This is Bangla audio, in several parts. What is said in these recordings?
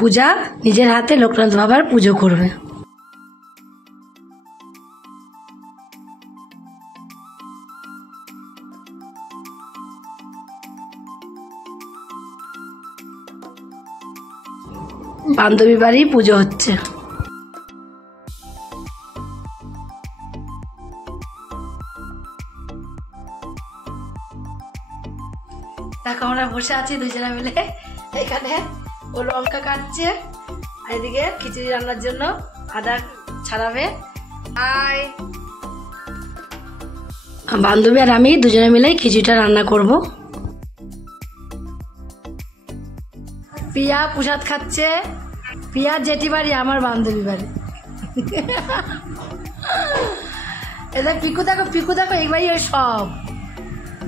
পূজা নিজের হাতে লোকনাথ বাবার পুজো করবে। বান্ধবী বাড়ি পুজো হচ্ছে। দেখো আমরা বসে আছি দুজনে মিলে, এখানে ও লঙ্কা কাটছে আর এদিকে খিচুড়ি রান্নার জন্য আদা ছাড়াবে। বান্ধবী আর আমি দুজনে মিলে খিচুড়িটা রান্না করব। পিয়া প্রসাদ খাচ্ছে। পিয়া জেঠি বাড়ি, আমার বান্ধবী বাড়ি। এদের পিকু দেখো, পিকু দেখো, এই বাড়ি ওই সব।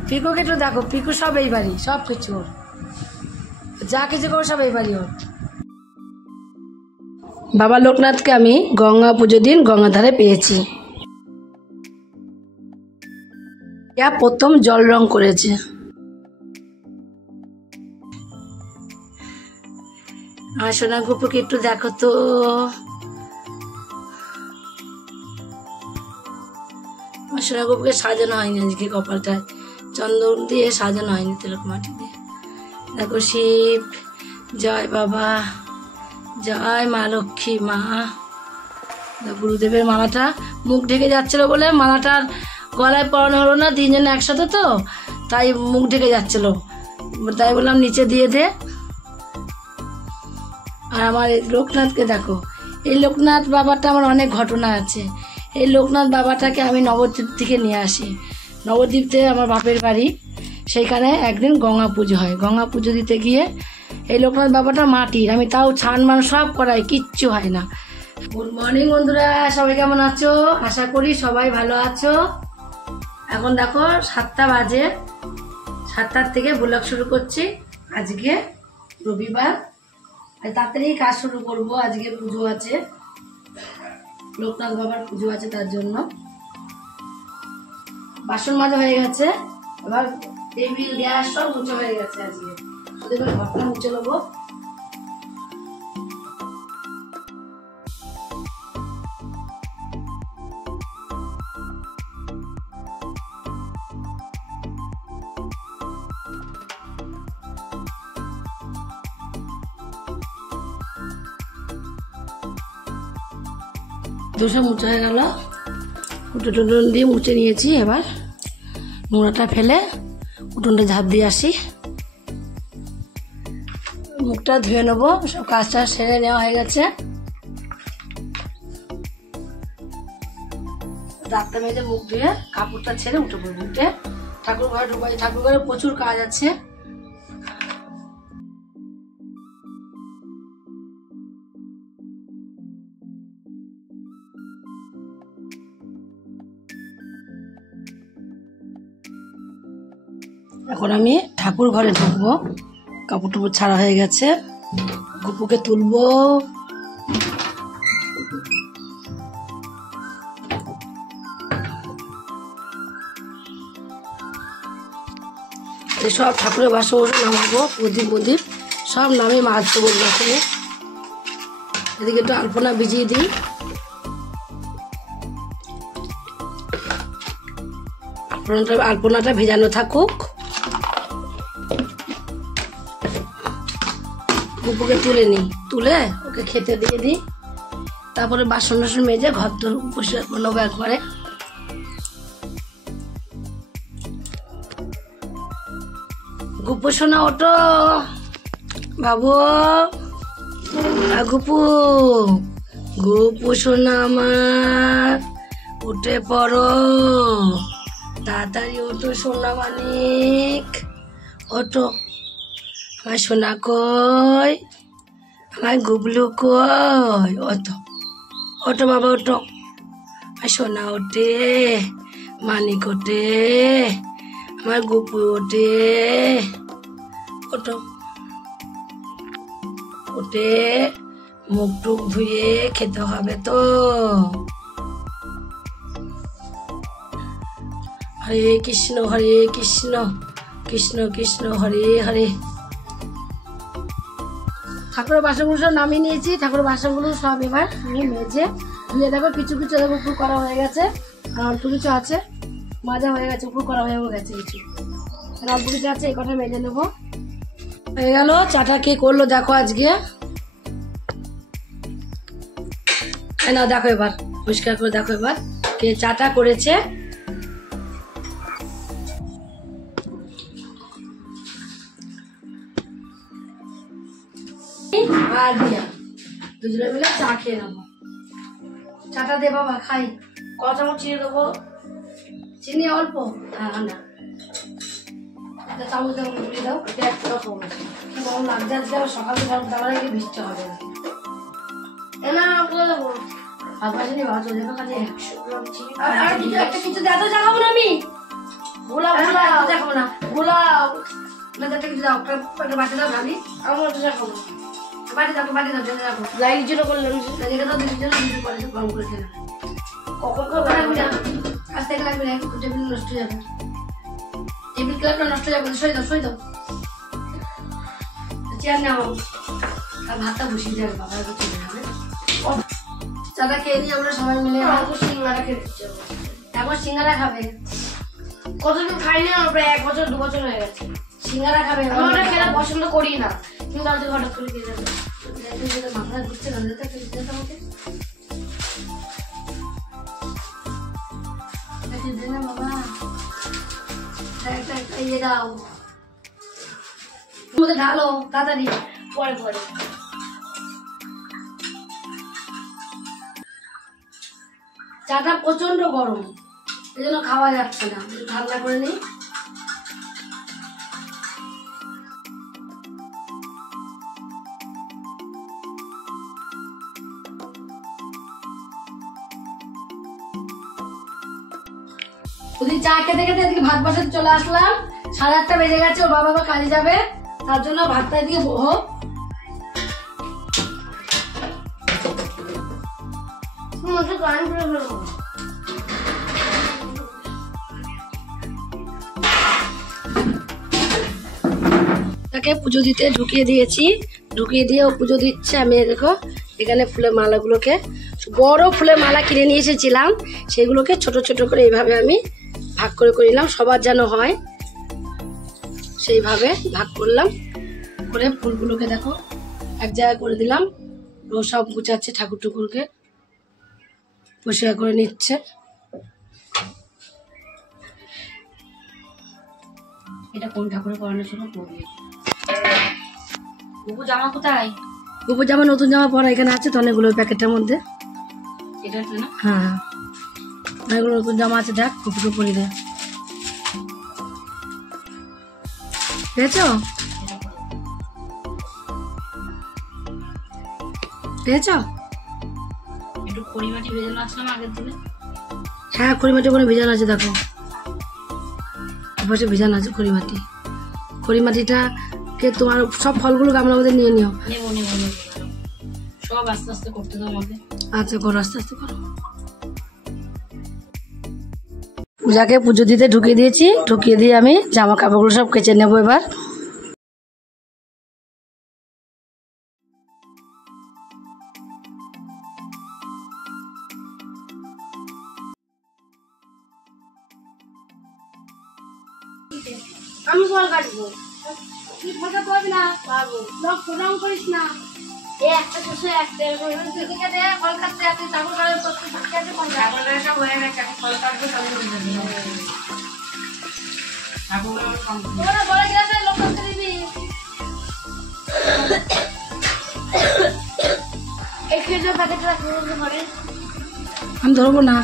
পিকুকে একটু দেখো, পিকু সব এই বাড়ি, সব কিছু যা কিছু করো সব এই বাড়ি ওর। বাবা লোকনাথকে আমি গঙ্গা পুজো দিন গঙ্গাধারে পেয়েছি। প্রথম জল রং করেছে। আমার সোনা গুপুকে একটু দেখো তো। আমার সোনা গুপুকে সাজানো হয়নি আজকে, কপালটায় চন্দন দিয়ে সাজানো হয়নি, তিলক মাটি দিয়ে। দেখো শিব, জয় বাবা, জয় মা লক্ষ্মী মা। গুরুদেবের মালাটা মুখ ঢেকে যাচ্ছিল বলে মালাটার গলায় পরানো হলো না, তিনজনে একসাথে তো, তাই মুখ ঢেকে যাচ্ছিল, তাই বললাম নিচে দিয়ে দে। আর আমার এই লোকনাথকে দেখো, এই লোকনাথ বাবাটা আমার অনেক ঘটনা আছে। এই লোকনাথ বাবাটাকে আমি নবদ্বীপ থেকে নিয়ে আসি। নবদ্বীপতে আমার বাপের বাড়ি, সেইখানে একদিন গঙ্গা পুজো হয়। গঙ্গা পুজো দিতে গিয়ে এই লোকনাথ বাবাটা মাটির, আমি তাও ছান মান সব করাই, কিচ্ছু হয় না। গুড মর্নিং বন্ধুরা, সবাই কেমন আছো? আশা করি সবাই ভালো আছো। এখন দেখো 7টা বাজে, 7টার থেকে ব্লগ শুরু করছি। আজকে রবিবার, তাড়াতাড়ি কাজ শুরু করব। আজকে পুজো আছে, লোকনাথ বাবার পুজো আছে, তার জন্য বাসন মাজা হয়ে গেছে। এবার টেবিল গ্যাস সব মুছে হয়ে গেছে। আজকে শুধু এবার ঘরটা মুছে নেবো। সব মুছে হয়ে গেল, উঠোন দিয়ে মুছে নিয়েছি। এবার নোংরাটা ফেলে উঠোনটা ঝাঁপ দিয়ে আসি, মুখটা ধুয়ে নেবো। সব কাজটা সেরে নেওয়া হয়ে গেছে। দাঁতটা মেজে মুখ ধুয়ে কাপড়টা ছেড়ে উঠে পড়বো। উঠে ঠাকুর ঘরে ঢুকাই, ঠাকুর ঘরে প্রচুর কাজ আছে। এখন আমি ঠাকুর ঘরে ঢুকবো। কাপড় টাপড় ছাড়া হয়ে গেছে, গুপুকে তুলবো। সব ঠাকুরের বাসন নামাবো, প্রদীপ সব নামে মাজতে বলবো। এখানে এদিকে একটু আলপনা ভিজিয়ে দিই। আলপনাটা ভেজানো থাকুক। গুপুকে তুলে নিই, তুলে ওকে খেতে দিয়ে দিই। তারপরে বাসন টাসন মেজে ঘর তোর পরিষ্কার করে নেবো একবারে। গুপু সোনা ওঠো, বাবু, গুপু, গুপু সোনা আমার, উঠে পড়ো, তাড়াতাড়ি ওঠো সোনা মানিক, ওঠো। আমার সোনা কই, আমার গুবলু কই, ওঠো, ওঠো বাবা, ওঠো। আমার সোনা ওঠে, মানিক ওঠে, আমার গুপু ওঠে, ওঠো। ওঠে মুখ টুক ধুয়ে খেতে হবে তো। হরে কৃষ্ণ হরে কৃষ্ণ, কৃষ্ণ কৃষ্ণ হরে হরে। ঠাকুরের বাসনগুলো সব নামিয়ে নিয়েছি। ঠাকুরের বাসনগুলো সব এবার আমি মেজে ধুয়ে দেখো, কিছু কিছু দেখো উপর করা হয়ে গেছে, আর অল্প কিছু আছে মাজা হয়ে গেছে, উপর করা হয়ে গেছে কিছু, আর অল্প কিছু আছে, এই কটা মেজে নেবো। হয়ে গেল। চাটা কে করলো দেখো আজকে, না দেখো এবার পরিষ্কার করে দেখো এবার কে চাটা করেছে। আর দিয়া দুজনে মিলে চা খেয়ে নেবো। চাটা দে বাবা, খাই। ক চামচ চিনি দেবো? চিনি অল্প, হ্যাঁ না একটা চামচ দেবো, মুড়ি দাও, এটা একটা খাবো। কি গরম লাগছে আজকে, আবার সকালে গরম দেওয়ার আগে ভিজতে হবে না। কোথায় দেবো? ভাত বাসিনি, ভাত চলে যাবে, খালি 100 গ্রাম চিনি। আর কিছু একটা কিছু দেখাবো না আমি, গোলাপ গোলাপ দেখাবো না, গোলাপ না, একটা কিছু দাও, একটা বাটি দাও খালি। আমার ওটা দেখাবো, বাটি দাও, বাটি দাও, জেনে রাখো। লাইট জন্য করলাম, রেখে দাও, দিদির জন্য, দিদির পরে গরম করে খেলাম। কখন লাগবে না, আজ থেকে লাগবে না, টেবিল নষ্ট হয়ে যাবে, টেবিল ক্লাবটা নষ্ট হয়ে যাবে। সই দাও, সই দাও, চেয়ার নাও, আর ভাতটা বসিয়ে যাবে, বাবা চলে যাবে। চাটা খেয়ে নিয়ে আমরা সবাই মিলে সিঙ্গারা খেয়ে দিচ্ছি। এখন সিঙ্গারা খাবে, কতদিন খাইনি, প্রায় 1 বছর 2 বছর হয়ে গেছে। সিঙ্গারা খাবে, আমরা খেলা পছন্দ করি না, কিন্তু আজকে হঠাৎ করে খেয়ে যাবে। মাথা ঘুরছে না, আমাকে বাবা ইয়ে দাও, মধ্যে ঢালো তাড়াতাড়ি, পরে পরে। চাটা প্রচন্ড গরম, এই জন্য খাওয়া যাচ্ছে না, ঠান্ডা করে নিই। ওদিকে চা খেতে খেতে এদিকে ভাত বসাতে চলে আসলাম। 8:30 বেজে গেছে, ওর বাবা আবার কাজে যাবে, তার জন্য ভাতটা এদিকে হোক। তাকে পুজো দিতে ঢুকিয়ে দিয়েছি, ঢুকিয়ে দিয়ে ও পুজো দিচ্ছে। আমি দেখো এখানে ফুলের মালাগুলোকে, বড় ফুলের মালা কিনে নিয়ে এসেছিলাম, সেগুলোকে ছোট ছোট করে এইভাবে আমি ভাগ করে নিলাম, সবার যেন হয় সেইভাবে ভাগ করলাম। করে ফুলগুলোকে দেখো এক জায়গায় করে দিলাম। ও সব গুছাচ্ছে, ঠাকুর টুকুরকে পরিষ্কার করে নিচ্ছে। এটা কোন ঠাকুরের পরানো ছিল? বুবু জামা কোথায়? বুবু জামা, নতুন জামা পরা এখানে আছে তো অনেকগুলো প্যাকেটের মধ্যে। এটা না? হ্যাঁ, অনেকগুলো নতুন জামা আছে, দেখ কুকুরকে পরিয়ে দে। পেয়েছো? পেয়েছো? একটু খড়িমাটি ভেজানো আছে না আগের দিনে? হ্যাঁ, খড়িমাটি ওখানে ভেজানো আছে, দেখো পাশে ভেজানো আছে খড়িমাটি। খড়িমাটিটাকে তোমার সব ফলগুলো গামলার মধ্যে নিয়ে নিও। নেবো নেবো নেবো, সব আস্তে আস্তে করতে দাও আমাকে। আচ্ছা করো, আস্তে আস্তে করো। পূজাকে পুজো দিতে ঢুকিয়ে দিয়েছি, ঢুকিয়ে দিয়ে আমি জামা কাপড়গুলো সব কেচে নেবো এবার। আমি ফল কাটবো, তুই ফলটা পাবি না? পাবো, রং করিস না। একটা শসে একটা ফল কাটতে আপনি চাকর কাটার করতে সব হয়ে গেছে, ফল কাটবো সব বড় গ্লাসে লোক করতে দিবি। আমি ধরবো না।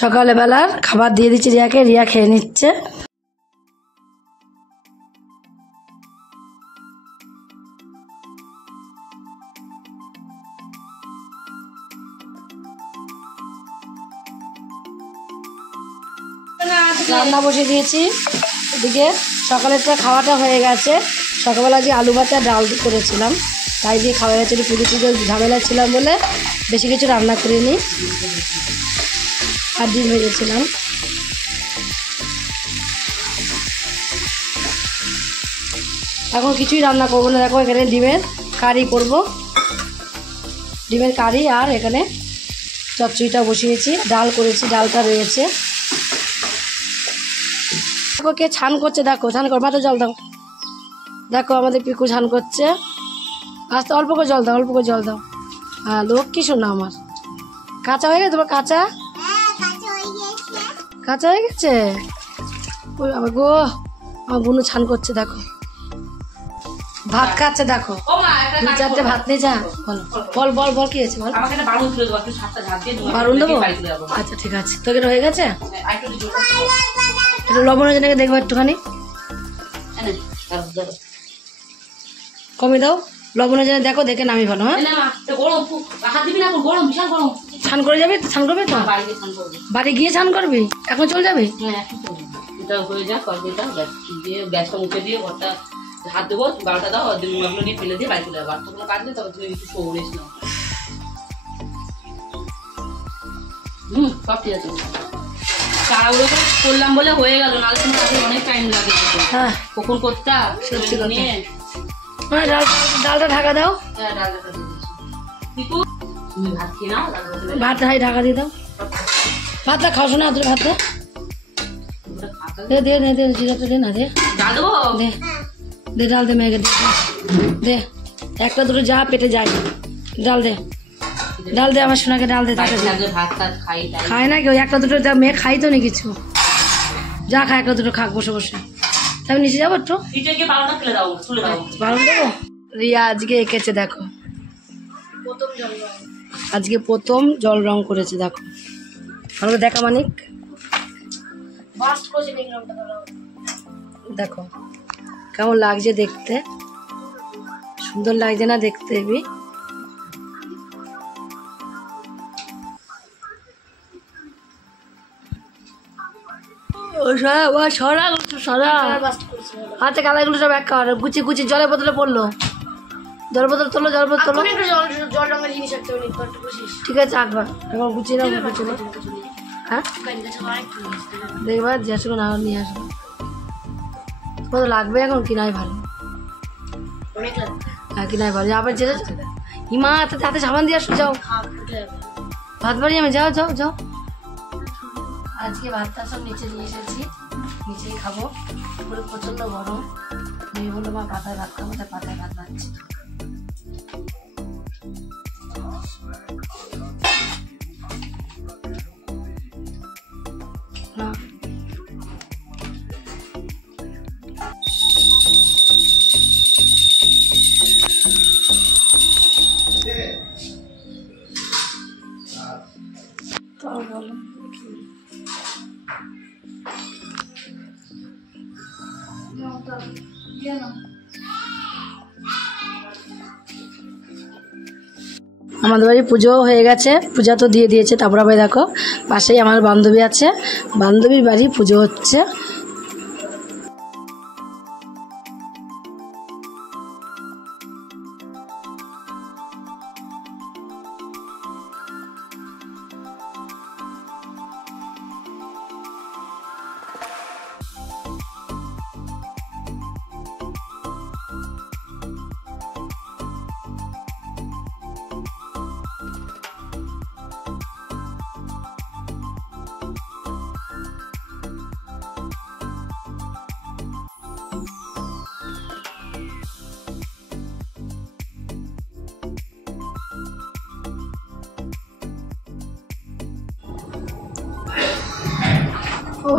সকালবেলার খাবার দিয়ে দিচ্ছি রিয়াকে, রিয়া খেয়ে নিচ্ছে। রান্না বসিয়ে দিয়েছি, এদিকে সকালেরটা খাওয়াটা হয়ে গেছে। সকালবেলা যে আলু ভাজা ডাল করেছিলাম তাই দিয়ে খাওয়া গেছে। পুজো টুজো ঝামেলা ছিলাম বলে বেশি কিছু রান্না করিনি, আর ডিম ভেজেছিলাম। এখন কিছুই রান্না করবো না, দেখো এখানে ডিমের কারি করব, ডিমের কারি। আর এখানে চচ্চড়িটা বসিয়েছি, ডাল করেছি, ডালটা রয়েছে। দেখো কে ছান করছে, দেখো ছান কর, মাথা জল দাও। দেখো আমাদের পিকু ছান করছে, আস্তে অল্প করে জল দাও, অল্প করে জল দাও। হ্যাঁ লোক কি শোনা আমার। কাঁচা হয়ে গেছে তোমার? কাঁচা কাঁচা হয়ে গেছে। ওই বাবা গো, আমার বোনও ছান করছে, দেখো ভাত খাচ্ছে। দেখো দু চারটে ভাত নিয়ে যা। বল বল বল কি হয়েছে বল। বারুন দেবো? আচ্ছা ঠিক আছে, তোকে হয়ে গেছে। একটু লবণের জন্য দেখবো একটুখানি কমে দাও, লবণের জন্য দেখো, দেখে নামি ভালো। হ্যাঁ ছান করে যাবি? ছান করবি তো? বাড়ি গিয়ে ছান করবি? এখন চলে যাবি? হাত দেবো, বারোটা দাও, মুখগুলো নিয়ে ফেলে দিয়ে বাড়ি চলে যাবো। আর তো কোনো কাজ নেই, তবে তুমি একটু শোবরিস না। সব ঠিক আছে। তাড়াহুড়ো করে করলাম বলে হয়ে গেল, নাহলে তুমি কাজে অনেক টাইম লাগে। হ্যাঁ কখন করতে সত্যি নিয়ে ডালটা ঢাকা দাও। হ্যাঁ ডালটা ঢাকা দিয়েছি। তুমি ভাত খেয়ে নাও, ভাত ঢাকা দিয়ে দাও। ভাতটা খাও শোনা, তোর ভাতটা দে দে দে দে, জিরাটা দে না, দে ডাল দেবো, দে দে ডাল দে মেয়েকে, দে দে একটা দুটো যা পেটে যায়, ডাল দে, ডাল দে আমার সোনাকে, ডাল দে। ভাত টাত খায় না কেউ, একটা দুটো যা মেয়ে খাই তো নি কিছু, যা খায় একটা দুটো খাক বসে বসে। তাহলে নিচে যাবো একটু, বারণ দেবো। রিয়া আজকে এঁকেছে, দেখো আজকে প্রথম জল রং করেছে। দেখো আমাকে দেখা মানিক, দেখো কেমন লাগছে দেখতে, সুন্দর লাগছে না দেখতে? হেবি। হাতে কালাগুলো সব এক খাওয়ার গুচি গুচি জলের বোতলে পড়লো। জলের বোতল তোলো, জলের বোতল তোলো। ঠিক আছে আঁকবা, এখন গুছিয়ে নাও, গুছিয়ে নাও। হ্যাঁ দেখবা যেসব না নিয়ে আসবো। কত লাগবে এখন? কিনাই ভালো, হ্যাঁ কিনাই ভালো। আবার যেতে হিমা হাতে সাবান দিয়ে আসো, যাও ভাত বাড়ি আমি, যাও যাও যাও। আজকে ভাতটা সব নিচে নিয়ে এসেছি, নিচেই খাবো। পুরো প্রচন্ড গরম। মেয়ে বললো মা পাতায় ভাত খাবো, তাই পাতায় ভাত বাড়ছি। না তাও বলো আমাদের বাড়ি পুজো হয়ে গেছে, পূজা তো দিয়ে দিয়েছে। তারপর আবার দেখো পাশেই আমার বান্ধবী আছে, বান্ধবীর বাড়ি পুজো হচ্ছে।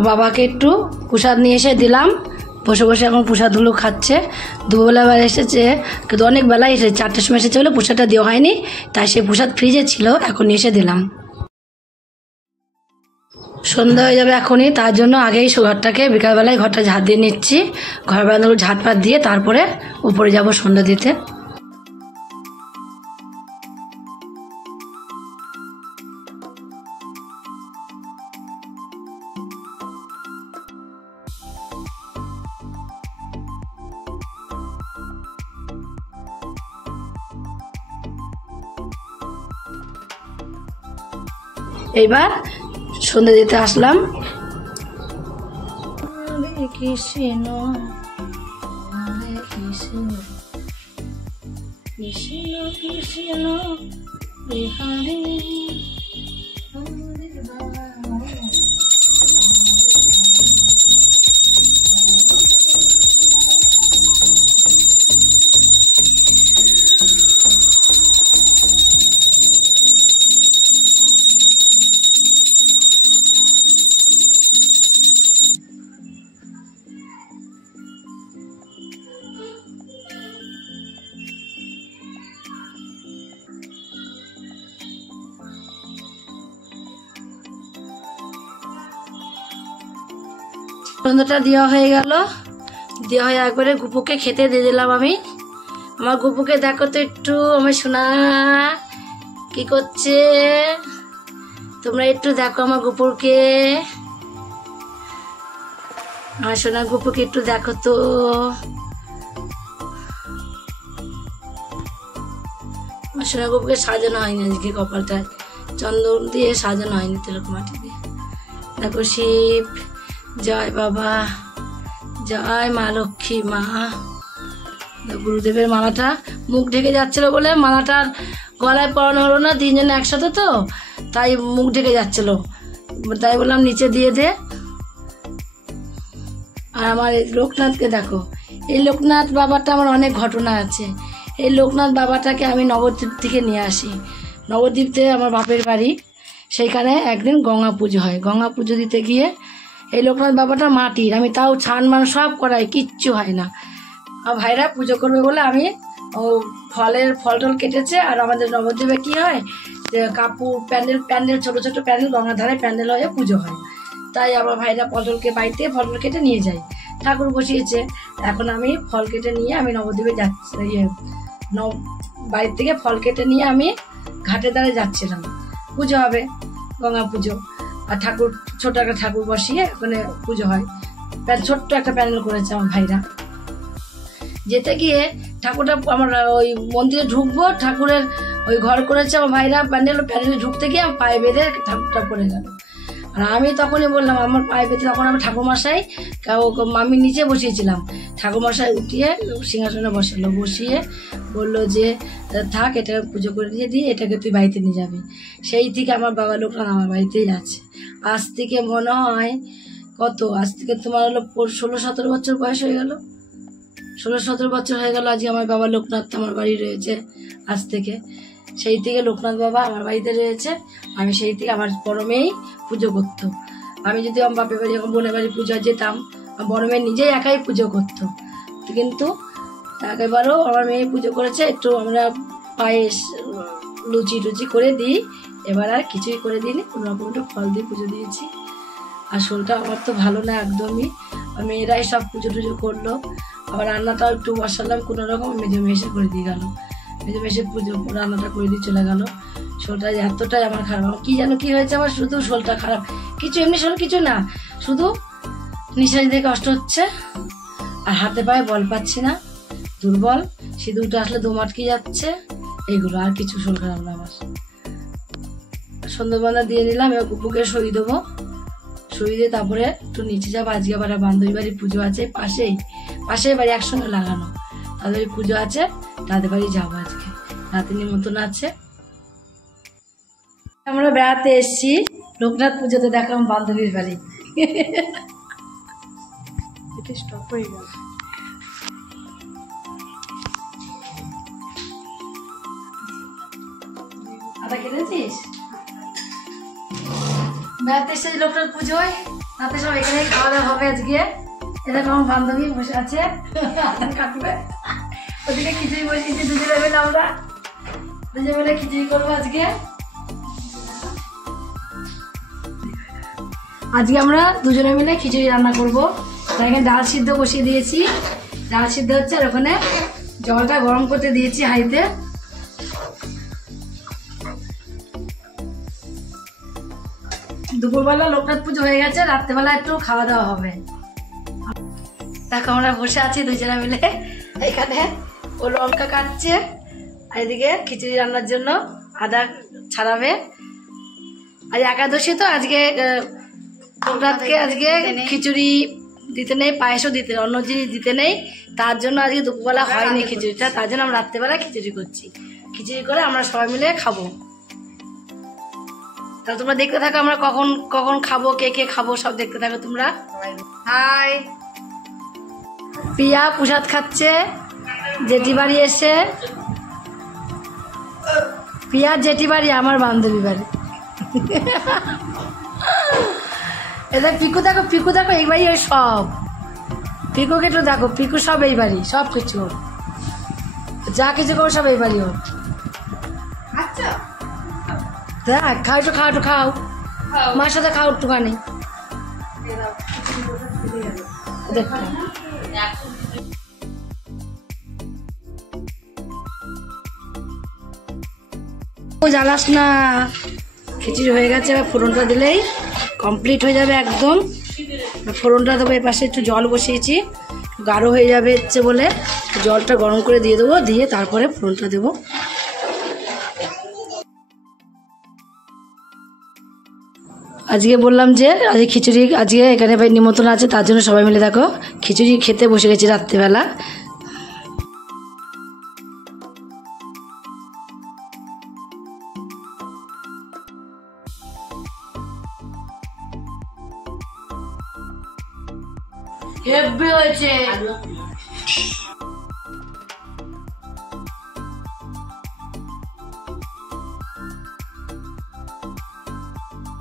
বাবাকে একটু প্রসাদ নিয়ে এসে দিলাম, বসে বসে এখন প্রসাদগুলো খাচ্ছে। দুবেলা বেলা এসেছে, কিন্তু অনেক বেলায় এসেছে, 4টার সময় এসেছে বলে প্রসাদটা দেওয়া হয়নি, তাই সেই প্রসাদ ফ্রিজে ছিল, এখন এসে দিলাম। সন্ধ্যা হয়ে যাবে এখনই, তার জন্য আগেই ঘরটাকে বিকালবেলায় ঘরটা ঝাঁট দিয়ে নিচ্ছি। ঘর বারান্দাগুলো ঝাঁটপাট দিয়ে তারপরে উপরে যাব সন্ধ্যা দিতে। এইবার সন্ধ্যা দিতে আসলাম। কৃষ্ণ হরে কৃষ্ণ কৃষ্ণ কৃষ্ণ হরে সন্ধ্যাটা দেওয়া হয়ে গেল। দেওয়া হয়ে একবারে গুপুকে খেতে দিয়ে দিলাম আমি। আমার গুপুকে দেখো তো একটু, আমার সোনা কি করছে, তোমরা একটু দেখো আমার গুপুরকে, আমার সোনা গুপুকে একটু দেখো তো। আমার সোনা গুপুকে সাজানো হয়নি আজকে, কপালটায় চন্দন দিয়ে সাজানো হয়নি তিলক মাটি দিয়ে। দেখো শিব, জয় বাবা, জয় মা লক্ষ্মী মা। গুরুদেবের মালাটা মুখ ঢেকে যাচ্ছিল বলে মালাটার গলায় পরানো হলো না, তিনজনে একসাথে তো, তাই মুখ ঢেকে যাচ্ছিল, তাই বললাম নিচে দিয়ে দে। আর আমার এই লোকনাথকে দেখো, এই লোকনাথ বাবাটা আমার অনেক ঘটনা আছে। এই লোকনাথ বাবাটাকে আমি নবদ্বীপ থেকে নিয়ে আসি। নবদ্বীপতে আমার বাপের বাড়ি, সেইখানে একদিন গঙ্গা পুজো হয়। গঙ্গা পুজো দিতে গিয়ে এই লোকনাথ বাবাটা মাটির, আমি তাও ছান মান সব করাই, কিচ্ছু হয় না। আর ভাইরা পুজো করবে বলে আমি ফল টল কেটেছে। আর আমাদের নবদ্বীপে কি হয়, যে কাপড় প্যান্ডেল ছোট ছোট প্যান্ডেল, গঙ্গার ধারে প্যান্ডেল হয়ে পুজো হয়। তাই আমার ভাইরা পটলকে বাড়িতে ফল কেটে নিয়ে যায়, ঠাকুর বসিয়েছে। এখন আমি ফল কেটে নিয়ে আমি নবদ্বীপে যাচ্ছি, বাড়ির থেকে ফল কেটে নিয়ে আমি ঘাটের ধারে যাচ্ছিলাম। পুজো হবে, গঙ্গা পুজো, আর ঠাকুর ছোট একটা ঠাকুর বসিয়ে ওখানে পুজো হয়। ছোট্ট একটা প্যান্ডেল করেছে আমার ভাইরা। যেতে গিয়ে ঠাকুরটা আমরা ওই মন্দিরে ঢুকবো, ঠাকুরের ওই ঘর করেছে আমার ভাইরা, প্যান্ডেলে ঢুকতে গিয়ে আমার পায়ে বেঁধে ঠাকুরটা পড়ে গেল। আর আমি তখনই বললাম আমার পায়ে বেঁধে, তখন আমার ঠাকুরমশাই, আমি নিচে বসিয়েছিলাম, ঠাকুরমশাই উঠিয়ে সিংহাসনে বসালো, বসিয়ে বললো যে থাক, এটা পুজো করে দিয়ে দিই, এটাকে তুই বাড়িতে নিয়ে যাবি। সেই থেকে আমার বাবা লোকনাথ আমার বাড়িতেই আছে। আজ থেকে মনে হয় আজ থেকে তোমার হলো 16-17 বছর বয়স হয়ে গেল, 16-17 বছর হয়ে গেল আজকে আমার বাবা লোকনাথ আমার বাড়ি রয়েছে আজ থেকে। সেই থেকে লোকনাথ বাবা আমার বাড়িতে রয়েছে। আমি সেই থেকে আমার বড় মেয়েই পুজো করতো। আমি যদি আমার বাপের বাড়ি, যখন বোনের বাড়ি পুজো যেতাম, বড় মেয়ে নিজেই একাই পুজো করতো, কিন্তু একেবারেও আমার মেয়ে পুজো করেছে। একটু আমরা পায়েস লুচি টুচি করে দিই, এবার আর কিছুই করে দিইনি, কোনোরকম একটু ফল দিয়ে পুজো দিয়েছি। আর শরীরটা আমার তো ভালো না একদমই, মেয়েরাই সব পুজো টুজো করলো। আবার রান্নাটাও একটু বসালাম কোনো রকম, মেজে করে দিয়ে গেল, মেজে পুজো রান্নাটা করে দিয়ে চলে গেল। শরীরটা এতটাই আমার খারাপ, আমার কি যেন কি হয়েছে, আমার শুধু শরীরটা খারাপ, কিছু এমনি শরীর কিছু না, শুধু নিঃশ্বাস দিয়ে কষ্ট হচ্ছে, আর হাতে পায়ে বল পাচ্ছি না, দুর্বল, সিঁদুরটা আসলে দম আটকে যাচ্ছে, এইগুলো, আর কিছু শরীর খারাপ না আমার। সন্ধ্যাবেলা দিয়ে নিলাম, এবার কুকুকে সই দেবো, সই দিয়ে তারপরে একটু নিচে যাবো। আজকে আবার বান্ধবী বাড়ি পুজো আছে, পাশেই বাড়ি একসঙ্গে লাগানো, তাদের পুজো আছে, তাদের বাড়ি যাবো আজকে, রাতে নিমন্ত্রণ আছে। আমরা বেড়াতে এসছি, লোকনাথ পুজোতে দেখলাম বান্ধবীর বাড়ি। স্টপ হয়ে গেল। আদা কিনেছিস? বেড়াতে এসেছি লোকনাথ পুজোয়, রাতে সব এখানে খাওয়া দাওয়া হবে আজকে। এরকম আমার বান্ধবী বসে আছে, কাটবে, ওদিকে খিচুড়ি বসিয়েছি, দুজনে মিলে আমরা দুজনে মিলে খিচুড়ি করবো আজকে। আজকে আমরা দুজনে মিলে খিচুড়ি রান্না করব। তাই এখানে ডাল সিদ্ধ বসিয়ে দিয়েছি, ডাল সিদ্ধ হচ্ছে, আর ওখানে জলটা গরম করতে দিয়েছি হাঁড়িতে। দুপুরবেলা লোকনাথ পুজো হয়ে গেছে, রাত্রেবেলা একটু খাওয়া দাওয়া হবে। দেখো আমরা বসে আছি দুজনে মিলে, এখানে ও লঙ্কা কাটছে আর এদিকে খিচুড়ি রান্নার জন্য আদা ছাড়াবে। আর একাদশী তো আজকে লোকনাথকে আজকে খিচুড়ি দিতে নেই, পায়েসও দিতে নেই, অন্য জিনিস দিতে নেই, তার জন্য আজকে দুপুরবেলা হয়নি খিচুড়িটা, তার জন্য আমরা রাত্রেবেলা খিচুড়ি করছি। খিচুড়ি করে আমরা সবাই মিলে খাবো। তাহলে তোমরা দেখতে থাকো আমরা কখন কখন খাবো, কে কে খাবো সব দেখতে থাকো তোমরা। হাই, পিয়া প্রসাদ খাচ্ছে জেঠি বাড়ি এসে। পিয়ার জেঠি বাড়ি আমার বান্ধবী বাড়ি। এদের পিকু দেখো, পিকু দেখো, এই বাড়ি ওই সব। পিকুকে একটু দেখো, পিকু সব এই বাড়ি, সব কিছু যা কিছু করো সব এই বাড়ি ওর। আচ্ছা দেখ, খাও একটু, খাও একটু, খাও মার সাথে খাও একটুখানি। দেখো জ্বালাস না, খিচুড়ি হয়ে গেছে, এবার ফোড়নটা দিলেই কমপ্লিট হয়ে যাবে একদম। ফোড়নটা দেবো, এই পাশে একটু জল বসিয়েছি, গাঢ় হয়ে যাবে হচ্ছে বলে জলটা গরম করে দিয়ে দেবো, দিয়ে তারপরে ফোড়নটা দেবো। আজকে বললাম যে আজকে খিচুড়ি, আজকে এখানে ভাই নিমন্ত্রণ আছে, তার জন্য সবাই মিলে দেখো খিচুড়ি খেতে বসে গেছি রাত্রিবেলা। হেব্বি হয়েছে।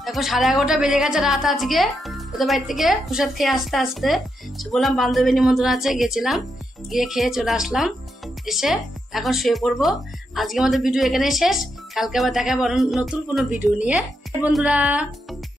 দেখো 11:30 বেজে গেছে রাত আজকে। ওদের বাড়ি থেকে প্রসাদ খেয়ে আসতে আসতে বললাম বান্ধবী নিমন্ত্রণ আছে, গেছিলাম, গিয়ে খেয়ে চলে আসলাম। এসে এখন শুয়ে পড়বো। আজকে আমাদের ভিডিও এখানেই শেষ, কালকে আবার দেখা হবে নতুন কোনো ভিডিও নিয়ে বন্ধুরা।